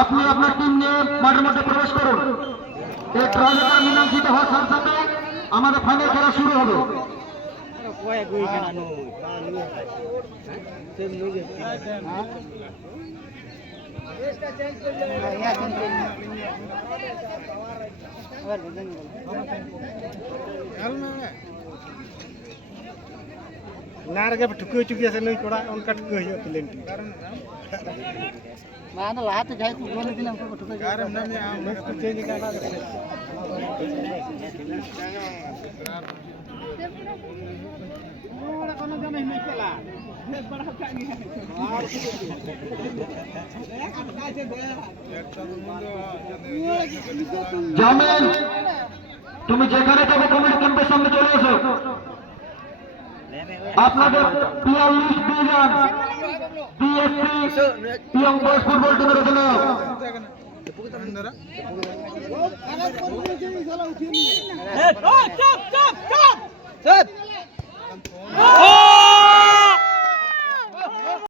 আপনি আপনার টিম নিয়ে মাঠের মধ্যে প্রবেশ করুন। এই ট্রফিটা মীমাংসিত হওয়ার সাথে সাথে আমাদের ফাইনাল খেলা শুরু হবে। नारगे ठुके चुकी से नहीं कोड़ा उनका ठुके हुआ प्लेन मानो लाते जाए तो बोले दिन हमको ठुके गारम ना में हम इसको चेंज करना ओड़ा कोनो जमे नहीं चला बड़ा का नहीं জামিল, তুমি যেখানে যাবে কমিটি ক্যাম্পের সামনে চলে এসো। আপনাদের ৪২ ডিভিশন বিএসসি পিয়ং বয়েজ ফুটবল টিমের অধিনায়ক